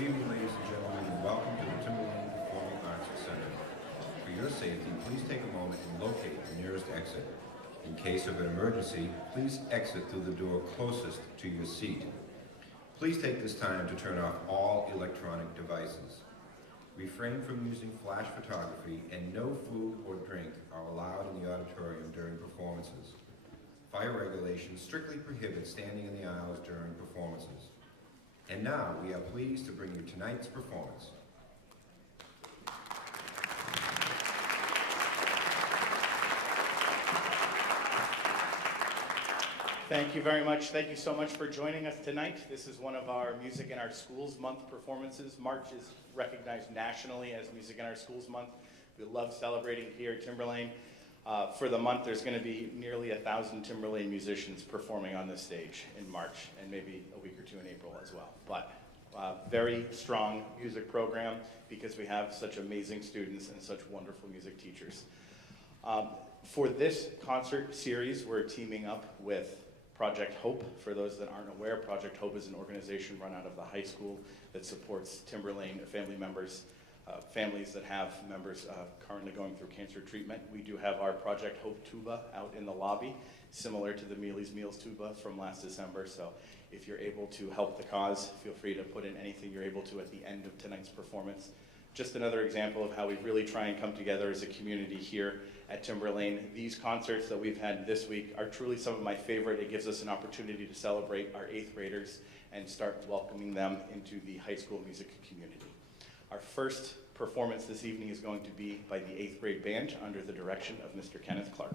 Good evening, ladies and gentlemen, and welcome to the Timberlane Performing Arts Center. For your safety, please take a moment and locate the nearest exit. In case of an emergency, please exit through the door closest to your seat. Please take this time to turn off all electronic devices. Refrain from using flash photography, and no food or drink are allowed in the auditorium during performances. Fire regulations strictly prohibit standing in the aisles during performances. And now, we are pleased to bring you tonight's performance. Thank you very much. Thank you so much for joining us tonight. This is one of our Music in Our Schools Month performances. March is recognized nationally as Music in Our Schools Month. We love celebrating here at Timberlane. For the month, there's going to be nearly 1,000 Timberlane musicians performing on this stage in March, and maybe a week or two in April as well. But very strong music program because we have such amazing students and such wonderful music teachers. For this concert series, we're teaming up with Project Hope. For those that aren't aware, Project Hope is an organization run out of the high school that supports Timberlane family members, families that have members currently going through cancer treatment. We do have our Project Hope tuba out in the lobby, similar to the Mealy's Meals tuba from last December. So if you're able to help the cause, feel free to put in anything you're able to at the end of tonight's performance. Just another example of how we really try and come together as a community here at Timberlane. These concerts that we've had this week are truly some of my favorite. It gives us an opportunity to celebrate our 8th graders and start welcoming them into the high school music community. Our first performance this evening is going to be by the 8th grade band under the direction of Mr. Kenneth Clark.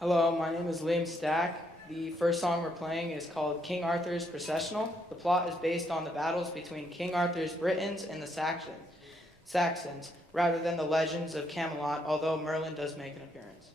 Hello, my name is Liam Stack. The first song we're playing is called King Arthur's Processional. The plot is based on the battles between King Arthur's Britons and the Saxons, rather than the legends of Camelot, although Merlin does make an appearance.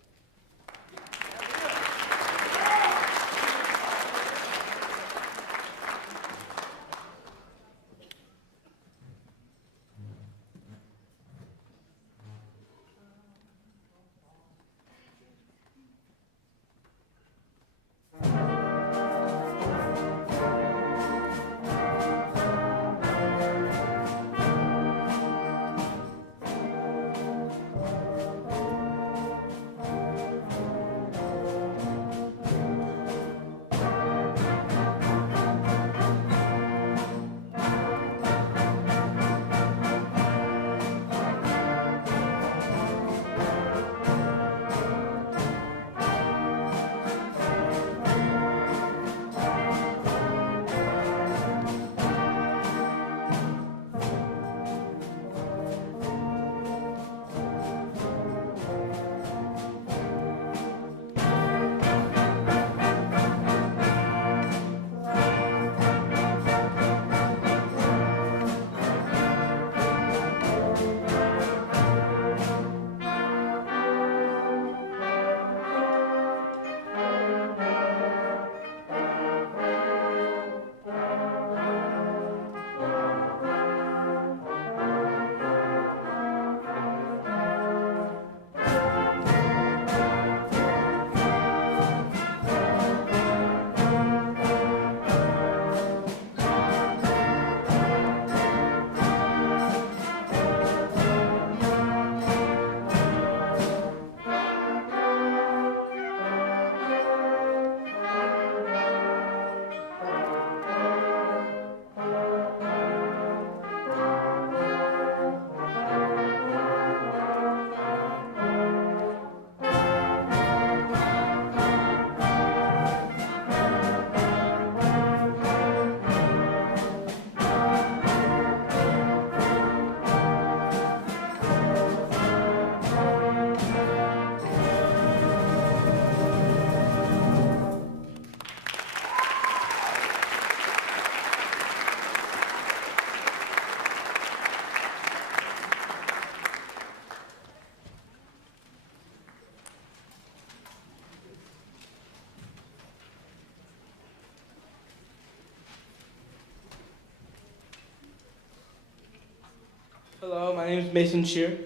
Hello, my name is Mason Shear.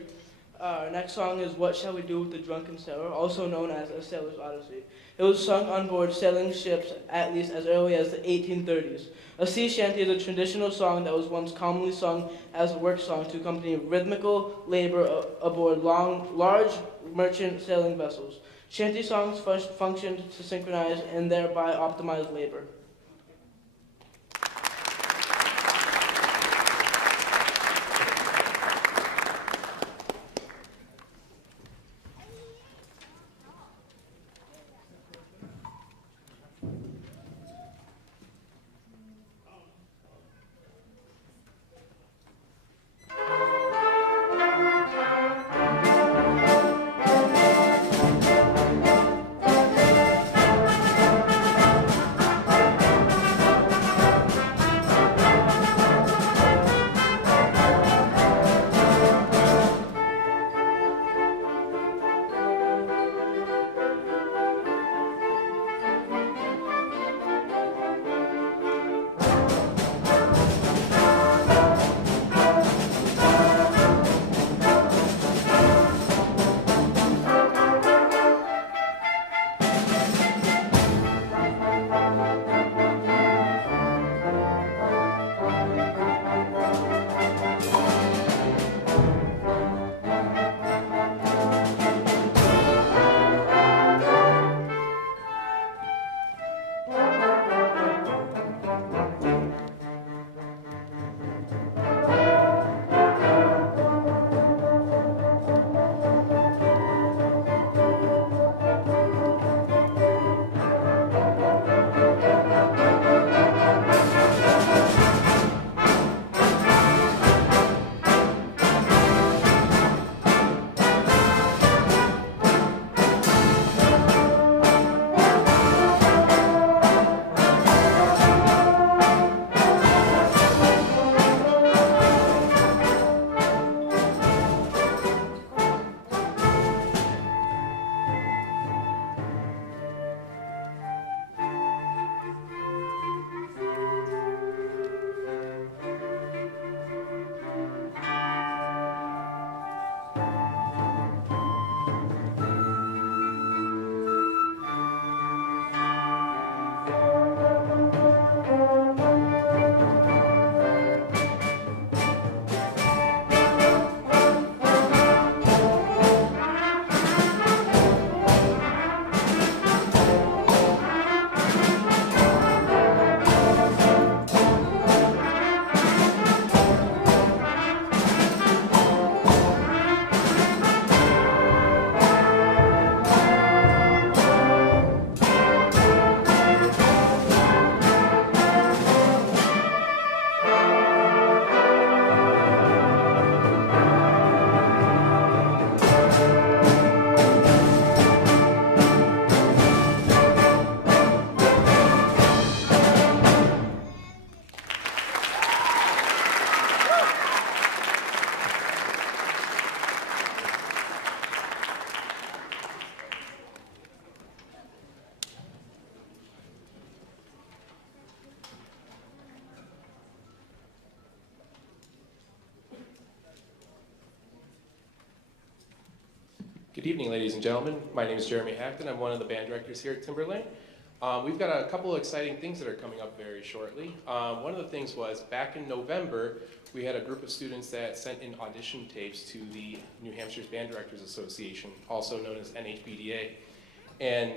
next song is What Shall We Do with the Drunken Sailor, also known as A Sailor's Odyssey. It was sung on board sailing ships at least as early as the 1830s. A sea shanty is a traditional song that was once commonly sung as a work song to accompany rhythmical labor aboard large merchant sailing vessels. Shanty songs first functioned to synchronize and thereby optimize labor. Good evening, ladies and gentlemen. My name is Jeremy Hackton. I'm one of the band directors here at Timberlane. We've got a couple of exciting things that are coming up very shortly. One of the things was back in November, we had a group of students that sent in audition tapes to the New Hampshire's Band Directors Association, also known as NHBDA. And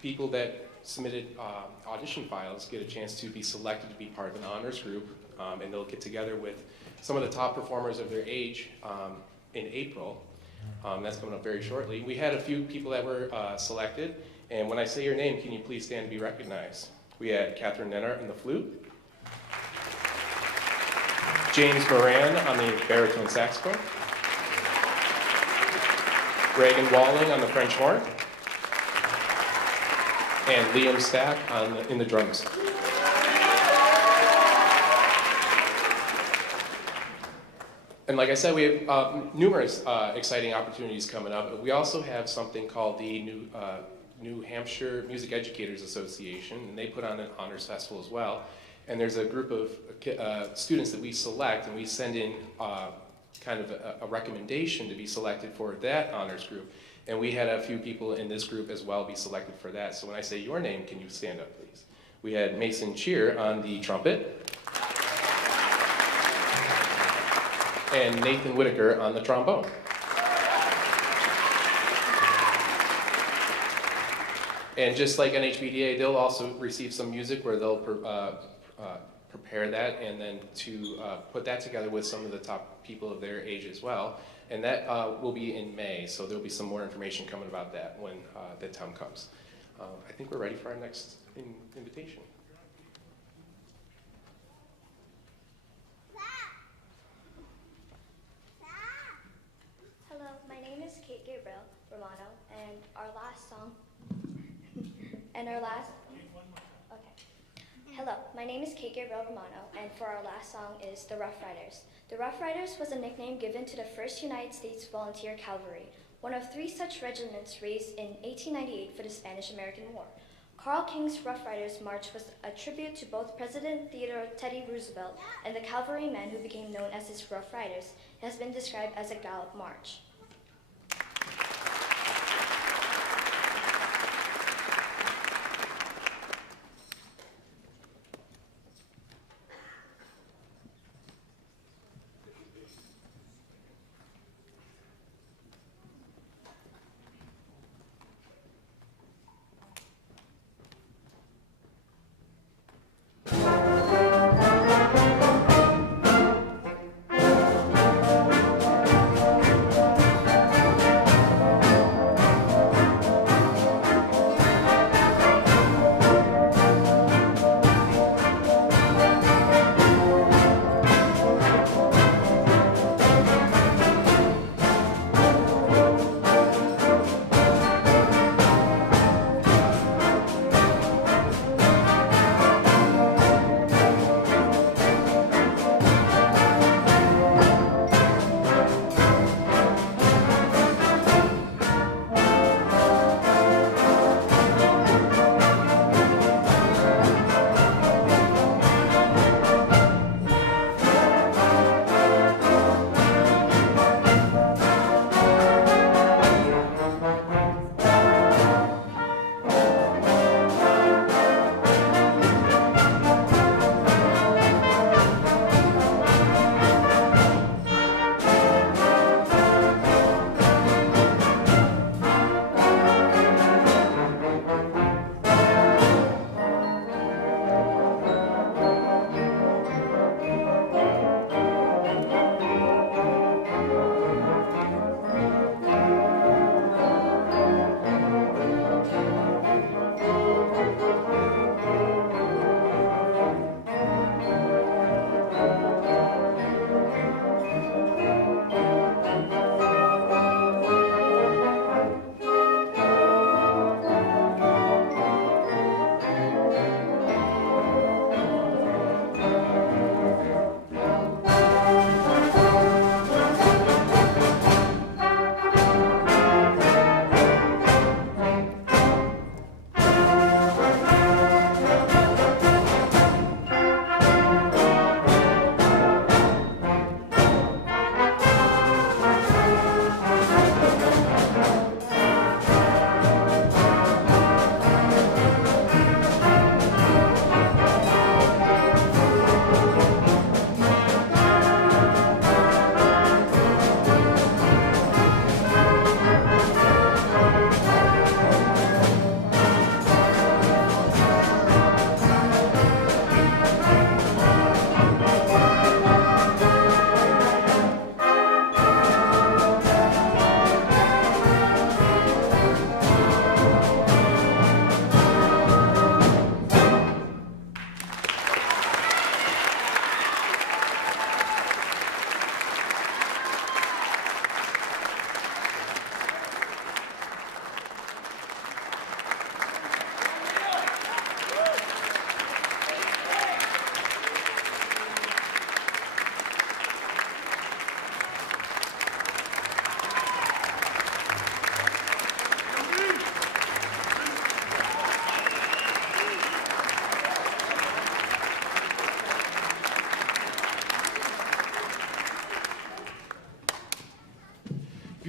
people that submitted audition files get a chance to be selected to be part of an honors group, and they'll get together with some of the top performers of their age in April. That's coming up very shortly. We had a few people that were selected, and when I say your name, can you please stand to be recognized? We had Catherine Nenart on the flute, James Moran on the baritone saxophone, Reagan Walling on the French horn, and Liam Stack in the drums. And like I said, we have numerous exciting opportunities coming up. We also have something called the New Hampshire Music Educators Association, and they put on an honors festival as well. And there's a group of students that we select, and we send in kind of a recommendation to be selected for that honors group. And we had a few people in this group as well be selected for that. So when I say your name, can you stand up, please? We had Mason Cheer on the trumpet. And Nathan Whitaker on the trombone. And just like NHBDA, they'll also receive some music where they'll prepare that and then to put that together with some of the top people of their age as well. And that will be in May, so there'll be some more information coming about that when that time comes. I think we're ready for our next invitation. Hello, my name is Kate Gabriel Romano, and our last song, Hello, my name is Kate Gabriel Romano, and for our last song is The Rough Riders. The Rough Riders was a nickname given to the 1st United States Volunteer Cavalry, one of 3 such regiments raised in 1898 for the Spanish-American War. Carl King's Rough Riders March was a tribute to both President Theodore Teddy Roosevelt and the cavalrymen who became known as his Rough Riders. It has been described as a gallop march.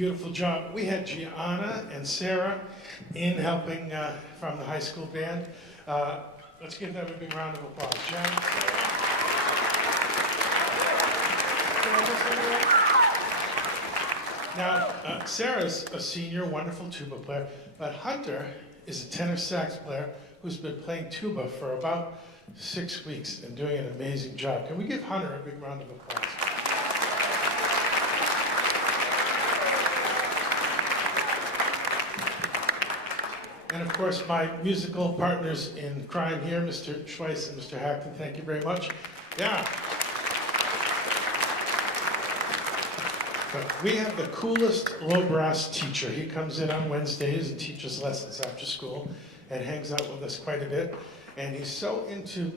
beautiful job. We had Gianna and Sarah in helping from the high school band. Let's give them a big round of applause. Jen? Now, Sarah's a senior, wonderful tuba player, but Hunter is a tenor sax player who's been playing tuba for about 6 weeks and doing an amazing job. Can we give Hunter a big round of applause? And of course, my musical partners in crime here, Mr. Schweiss and Mr. Hackton, thank you very much. Yeah. But we have the coolest low brass teacher. He comes in on Wednesdays and teaches lessons after school and hangs out with us quite a bit. And he's so into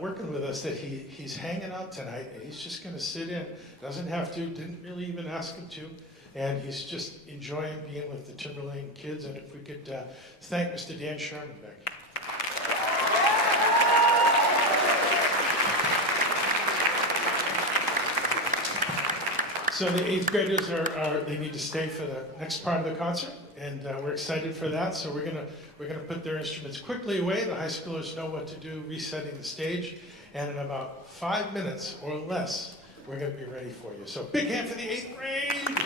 working with us that he's hanging out tonight, and he's just gonna sit in. Doesn't have to, didn't really even ask him to. And he's just enjoying being with the Timberlane kids. And if we could thank Mr. Dan Sherman back. So the 8th graders they need to stay for the next part of the concert, and we're excited for that. So we're gonna put their instruments quickly away. The high schoolers know what to do, resetting the stage, and in about 5 minutes or less, we're gonna be ready for you. So big hand for the 8th grade.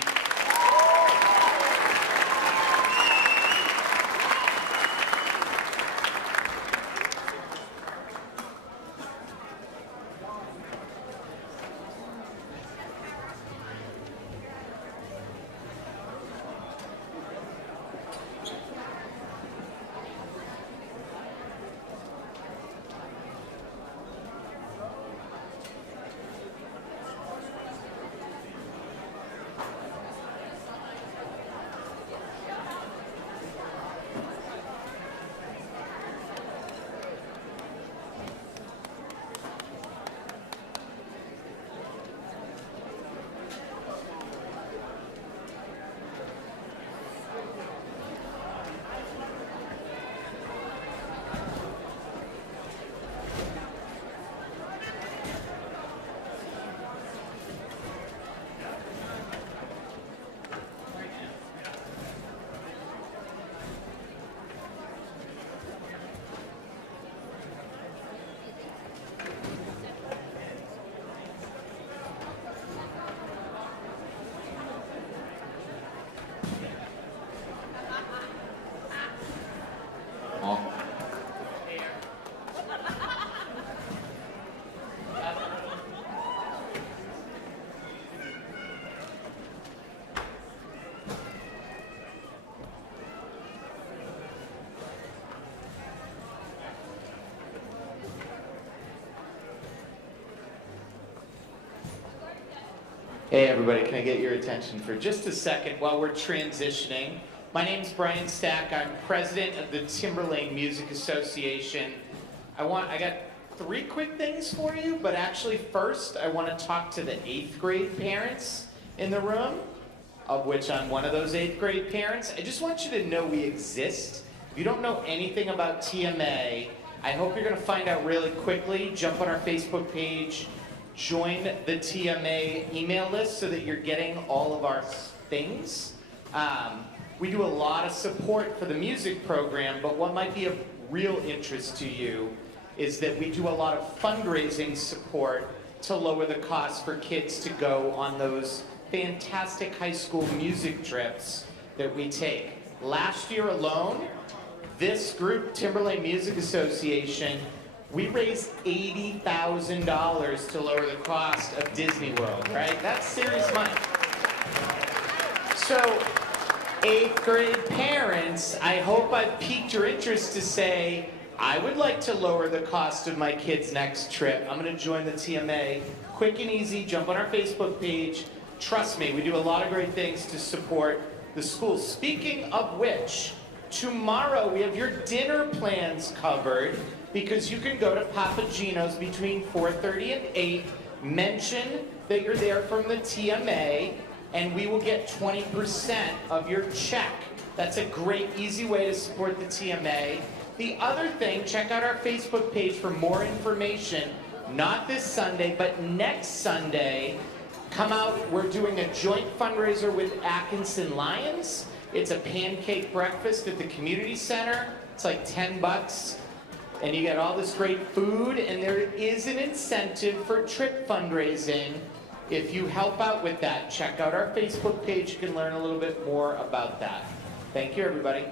Hey everybody, can I get your attention for just a second while we're transitioning? My name's Brian Stack. I'm president of the Timberlane Music Association. I got 3 quick things for you, but actually first I want to talk to the 8th grade parents in the room, of which I'm one of those 8th grade parents. I just want you to know we exist. If you don't know anything about TMA, I hope you're going to find out really quickly. Jump on our Facebook page. Join the TMA email list so that you're getting all of our things. We do a lot of support for the music program, but what might be of real interest to you is that we do a lot of fundraising support to lower the cost for kids to go on those fantastic high school music trips that we take. Last year alone, this group, Timberlane Music Association, we raised $80,000 to lower the cost of Disney World, right? That's serious money. So, 8th grade parents, I hope I've piqued your interest to say, I would like to lower the cost of my kid's next trip. I'm gonna join the TMA. Quick and easy, jump on our Facebook page. Trust me, we do a lot of great things to support the school. Speaking of which, tomorrow we have your dinner plans covered, because you can go to Papa Gino's between 4:30 and 8, mention that you're there from the TMA, and we will get 20% of your check. That's a great, easy way to support the TMA. The other thing, check out our Facebook page for more information. Not this Sunday, but next Sunday, Come out, we're doing a joint fundraiser with Atkinson Lions. It's a pancake breakfast at the community center. It's like 10 bucks. And you get all this great food, and there is an incentive for trip fundraising. If you help out with that, check out our Facebook page. You can learn a little bit more about that. Thank you, everybody.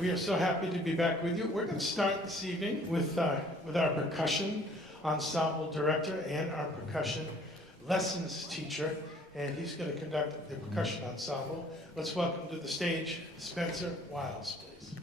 We are so happy to be back with you. We're going to start this evening with our percussion ensemble director and our percussion lessons teacher, and he's going to conduct the percussion ensemble. Let's welcome to the stage Spencer Wiles, please.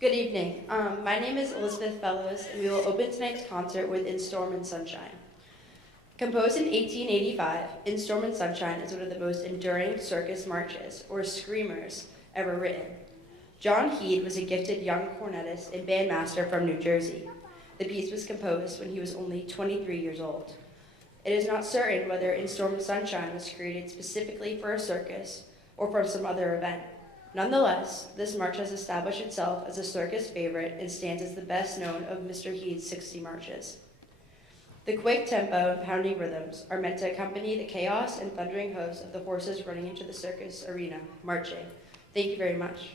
Good evening. My name is Elizabeth Fellows, and we will open tonight's concert with In Storm and Sunshine. Composed in 1885, In Storm and Sunshine is one of the most enduring circus marches, or screamers, ever written. John Heed was a gifted young cornetist and bandmaster from New Jersey. The piece was composed when he was only 23 years old. It is not certain whether In Storm and Sunshine was created specifically for a circus or for some other event. Nonetheless, this march has established itself as a circus favorite and stands as the best known of Mr. Heed's 60 marches. The quick tempo and pounding rhythms are meant to accompany the chaos and thundering hooves of the horses running into the circus arena, marching. Thank you very much.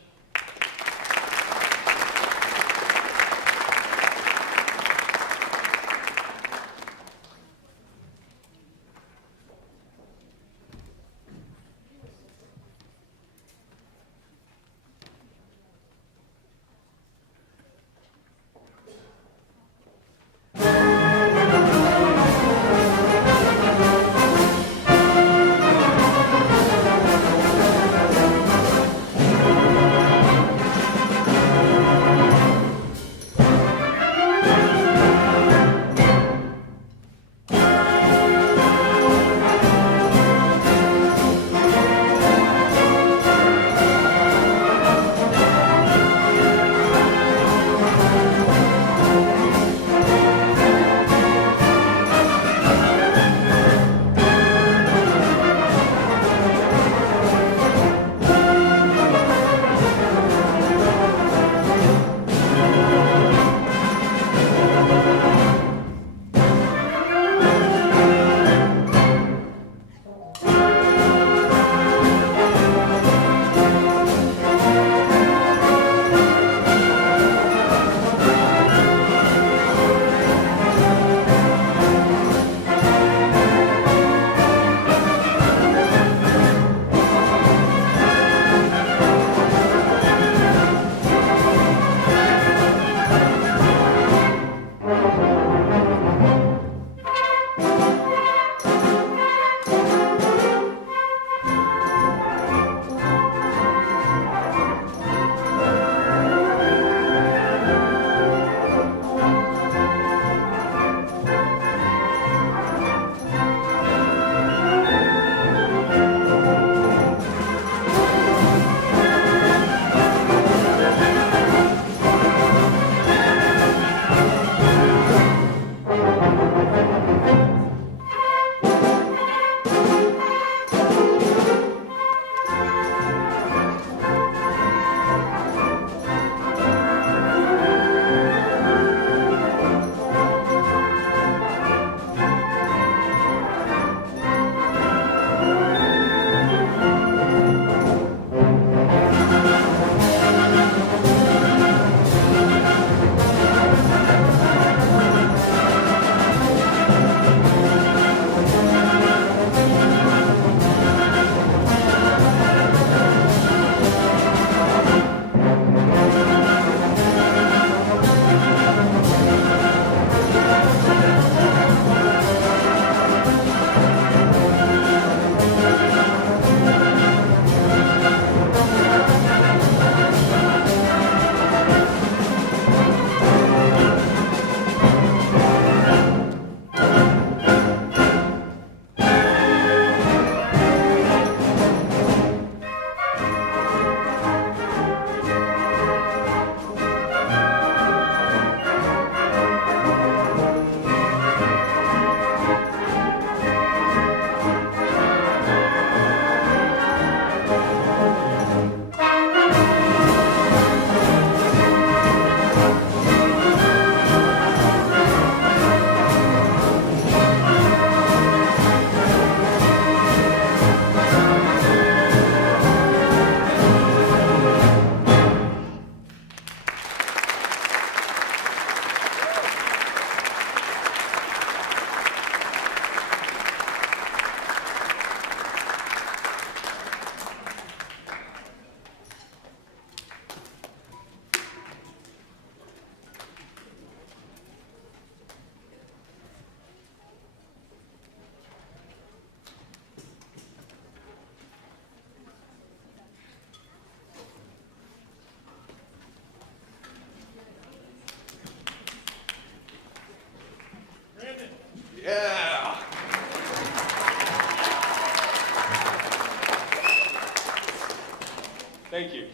Thank you.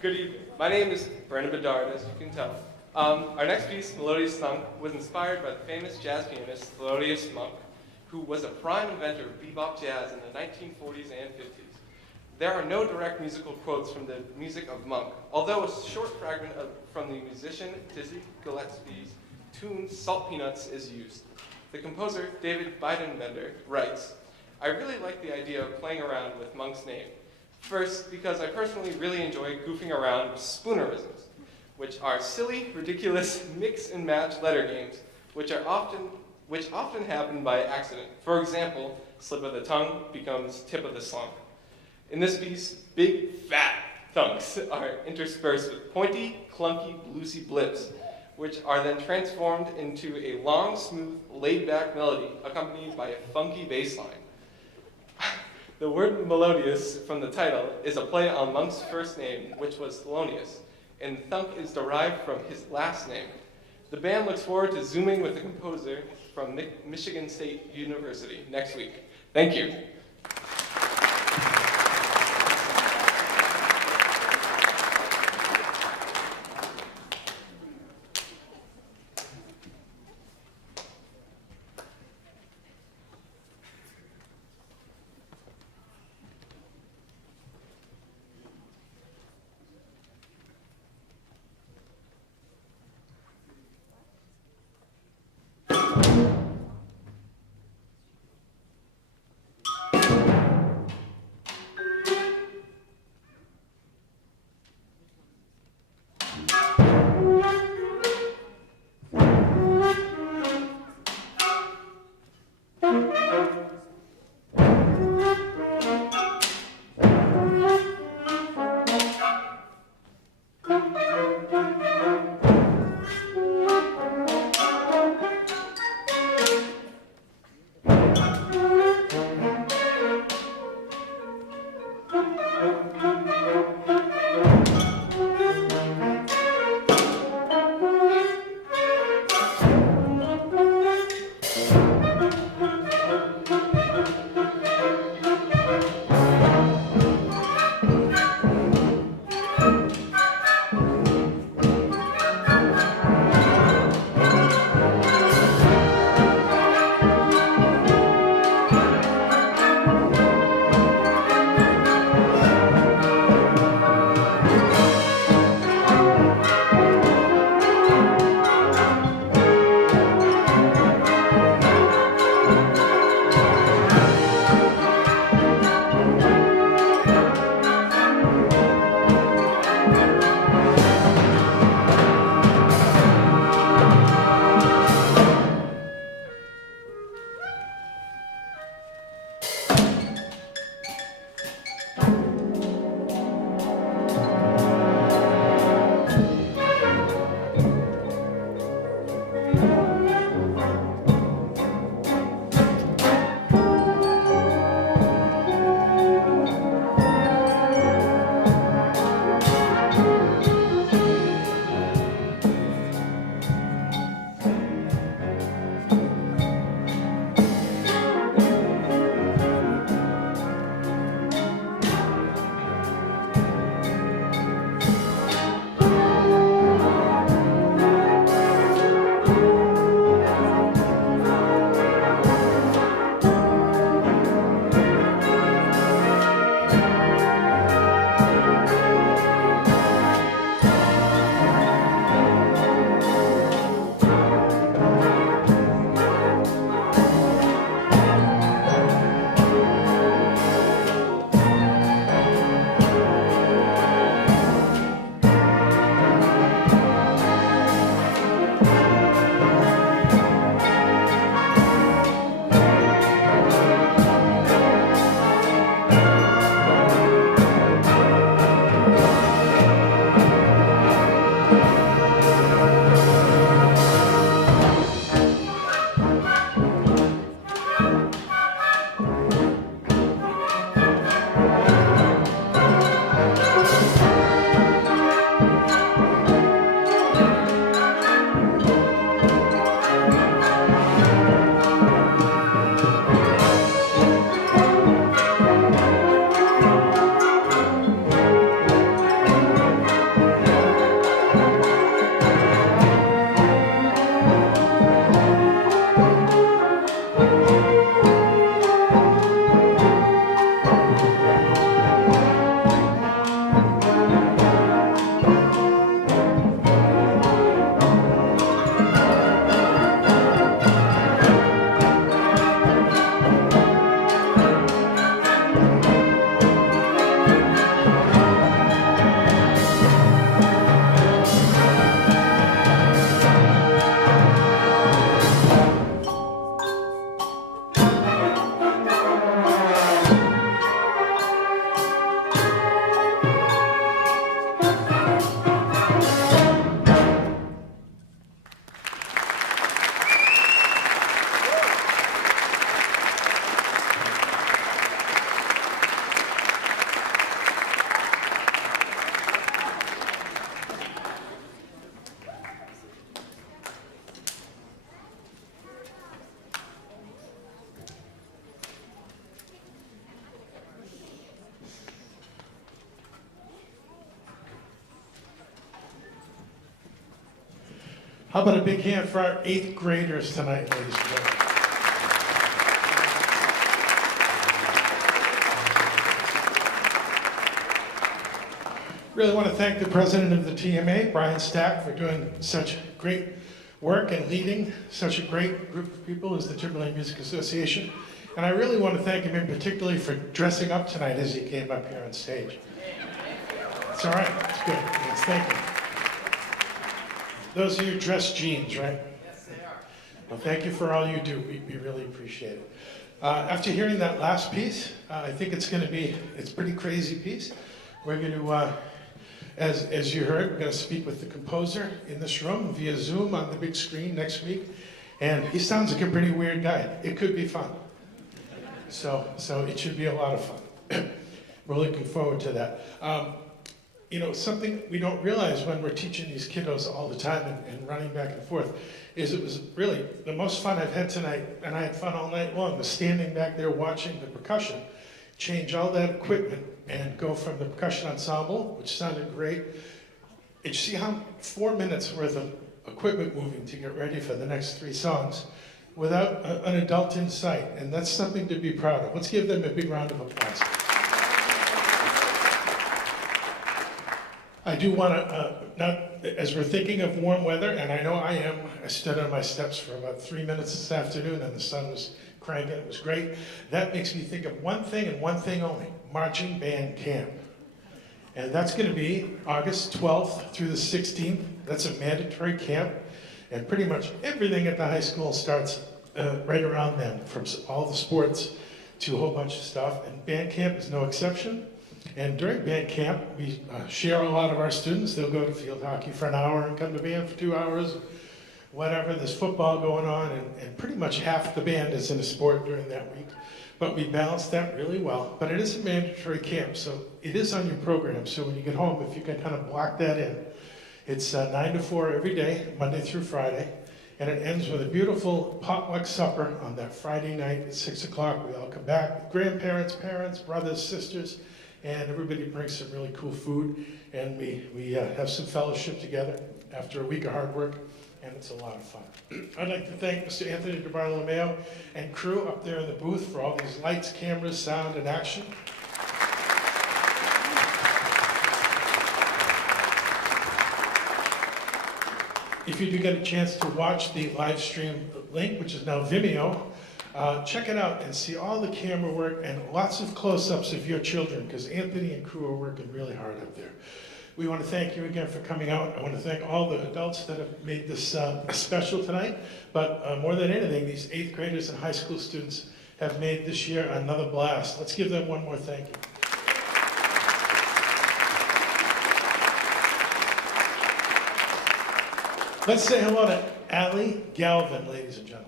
Good evening. My name is Brendan Bedard, as you can tell. Our next piece, Melodious Thunk, was inspired by the famous jazz pianist Thelonious Monk, who was a prime inventor of bebop jazz in the 1940s and 50s. There are no direct musical quotes from the music of Monk, although a short fragment from the musician Dizzy Gillespie's tune Salt Peanuts is used. The composer, David Bidenbender, writes, "I really like the idea of playing around with Monk's name. First, because I personally really enjoy goofing around with spoonerisms, which are silly, ridiculous, mix and match letter games, which often happen by accident. For example, slip of the tongue becomes tip of the slunk. In this piece, big, fat thunks are interspersed with pointy, clunky, bluesy blips, which are then transformed into a long, smooth, laid-back melody accompanied by a funky bass line. The word melodious from the title is a play on Monk's first name, which was Thelonious, and thunk is derived from his last name. The band looks forward to zooming with the composer from Michigan State University next week. Thank you." How about a big hand for our 8th graders tonight, ladies and gentlemen? Really want to thank the president of the TMA, Brian Stack, for doing such great work and leading such a great group of people as the Timberlane Music Association. And I really want to thank him in particular for dressing up tonight as he came up here on stage. It's all right, it's good, yes, thank you. Those of you dress jeans, right? Yes, they are. Well, thank you for all you do, we really appreciate it. After hearing that last piece, I think it's a pretty crazy piece. We're going to, as you heard, we're going to speak with the composer in this room via Zoom on the big screen next week. And he sounds like a pretty weird guy. It could be fun. So it should be a lot of fun. We're looking forward to that. You know, something we don't realize when we're teaching these kiddos all the time and running back and forth is it was really the most fun I've had tonight, and I had fun all night long, was standing back there watching the percussion, change all that equipment and go from the percussion ensemble, which sounded great. And you see how 4 minutes worth of equipment moving to get ready for the next 3 songs without an adult in sight, and that's something to be proud of. Let's give them a big round of applause. I do want to, as we're thinking of warm weather, and I know I am, I stood on my steps for about 3 minutes this afternoon and the sun was cranking, it was great. That makes me think of one thing and one thing only, marching band camp. And that's going to be August 12th through the 16th. That's a mandatory camp. And pretty much everything at the high school starts right around then, from all the sports to a whole bunch of stuff. And band camp is no exception. And during band camp, we share a lot of our students. They'll go to field hockey for an hour and come to band for 2 hours, whatever. There's football going on, and pretty much half the band is in a sport during that week. But we balance that really well. But it is a mandatory camp, so it is on your program. So when you get home, if you can kind of block that in. It's 9 to 4 every day, Monday through Friday. And it ends with a beautiful potluck supper on that Friday night at 6 o'clock. We all come back, grandparents, parents, brothers, sisters, and everybody brings some really cool food. And we have some fellowship together after a week of hard work, and it's a lot of fun. I'd like to thank Mr. Anthony DiBartolomeo and crew up there in the booth for all these lights, cameras, sound, and action. If you do get a chance to watch the live stream link, which is now Vimeo, check it out and see all the camera work and lots of close-ups of your children, because Anthony and crew are working really hard up there. We want to thank you again for coming out. I want to thank all the adults that have made this special tonight, but more than anything, these 8th graders and high school students have made this year another blast. Let's give them one more thank you. Let's say hello to Allie Galvin, ladies and gentlemen.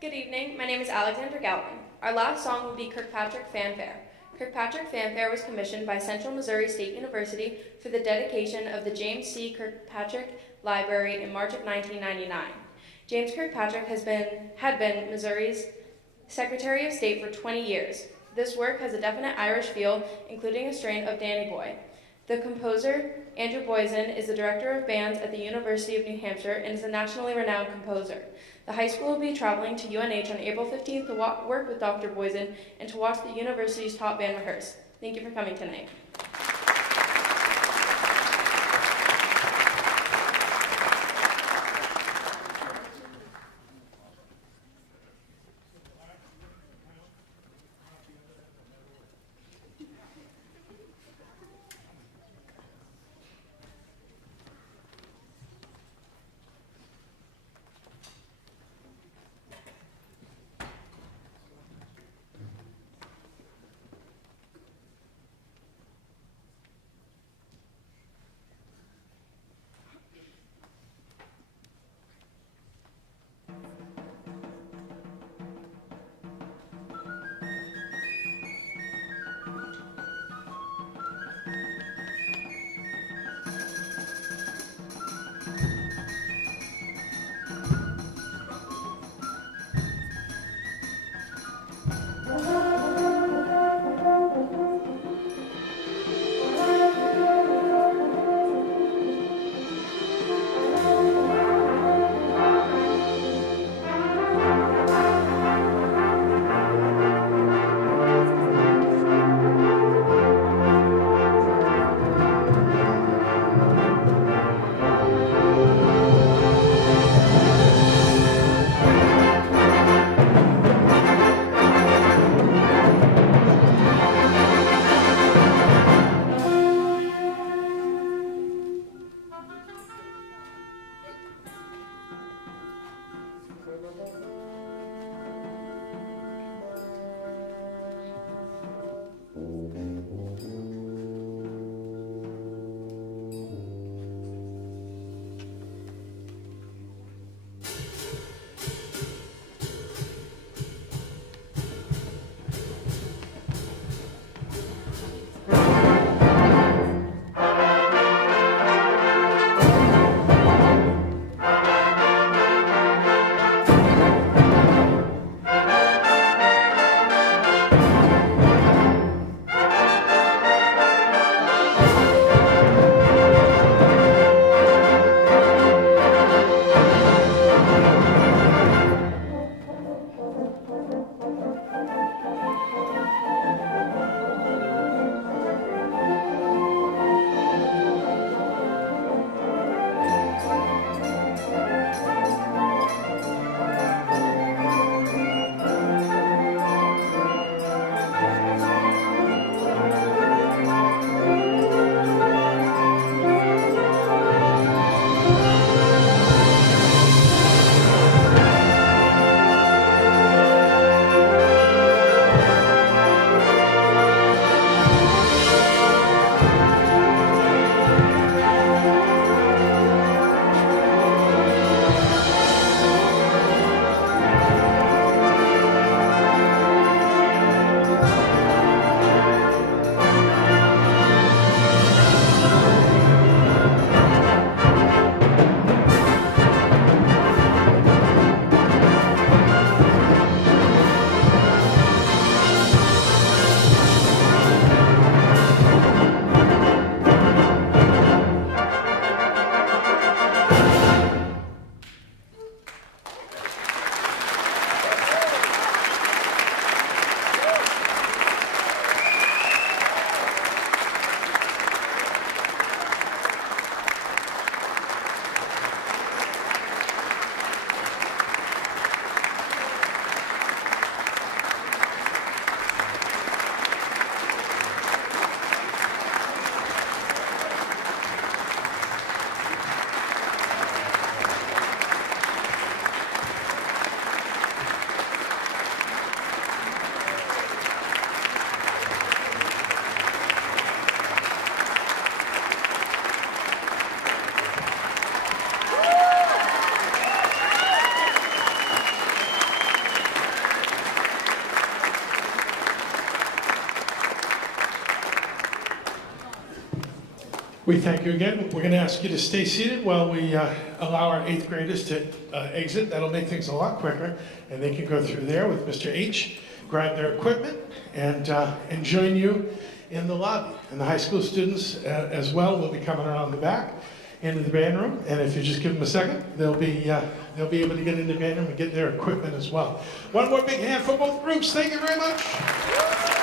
Good evening, my name is Alexandra Galvin. Our last song will be Kirkpatrick Fanfare. Kirkpatrick Fanfare was commissioned by Central Missouri State University for the dedication of the James C. Kirkpatrick Library in March of 1999. James Kirkpatrick had been Missouri's Secretary of State for 20 years. This work has a definite Irish feel, including a strain of Danny Boy. The composer, Andrew Boysen, is the director of bands at the University of New Hampshire and is a nationally renowned composer. The high school will be traveling to UNH on April 15th to work with Dr. Boysen and to watch the university's top band rehearse. Thank you for coming tonight. We thank you again. We're going to ask you to stay seated while we allow our 8th graders to exit. That'll make things a lot quicker, and they can go through there with Mr. H, grab their equipment, and join you in the lobby. And the high school students as well will be coming around the back into the band room. And if you just give them a second, they'll be able to get into the band room and get their equipment as well. One more big hand for both groups. Thank you very much.